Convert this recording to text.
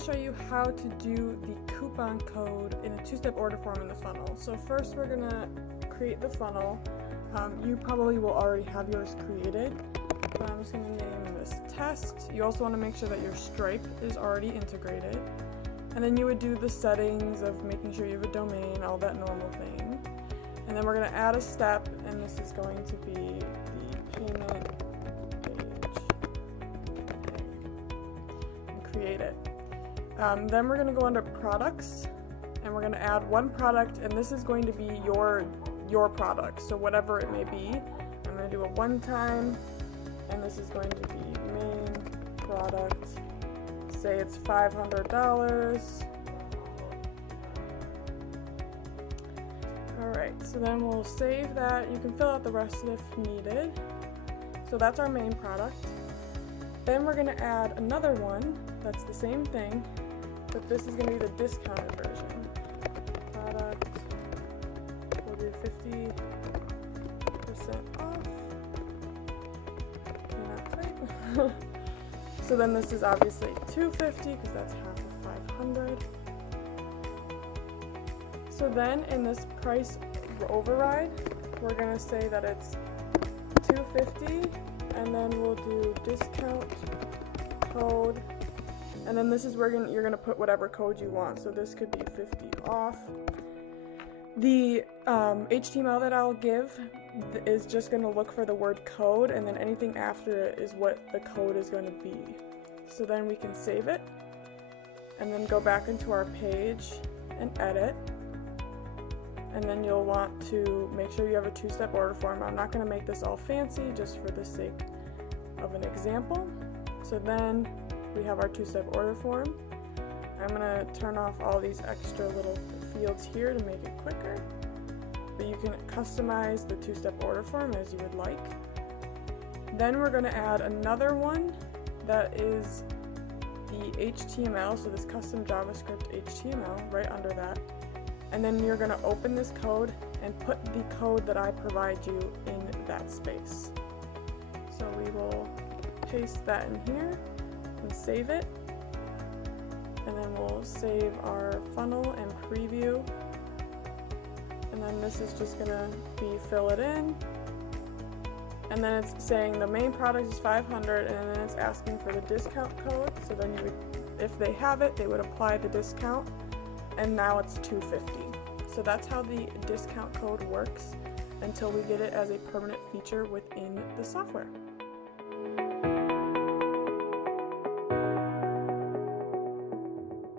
to show you how to do the coupon code in a two-step order form in the funnel. So first we're going to create the funnel. You probably will already have yours created, but I'm just going to name this test. You also want to make sure that your Stripe is already integrated. And then you would do the settings of making sure you have a domain, all that normal thing. And then we're going to add a step, and this is going to be the payment page. And create it. Then we're going to go under products, and we're going to add one product, and this is going to be your product, so whatever it may be. I'm going to do a one-time, and this is going to be main product. Say it's $500. Alright, so then we'll save that. You can fill out the rest if needed. So that's our main product. Then we're going to add another one that's the same thing, but this is going to be the discounted version. Product, we'll do 50% off. Cannot type. So then this is obviously $250 because that's half of 500. So then in this price override, we're going to say that it's $250, and then we'll do discount code, and then this is where you're going to put whatever code you want. So this could be 50 off. The HTML that I'll give is just going to look for the word code, and then anything after it is what the code is going to be. So then we can save it, and then go back into our page and edit. And then you'll want to make sure you have a two-step order form. I'm not going to make this all fancy just for the sake of an example. So then we have our two-step order form. I'm going to turn off all these extra little fields here to make it quicker. But you can customize the two-step order form as you would like. Then we're going to add another one that is the HTML, so this custom JavaScript HTML right under that. And then you're going to open this code and put the code that I provide you in that space. So we will paste that in here and save it. And then we'll save our funnel and preview. And then this is just going to be fill it in. And then it's saying the main product is 500, and then it's asking for the discount code. So then you would, if they have it, they would apply the discount. And now it's $250. So that's how the discount code works until we get it as a permanent feature within the software.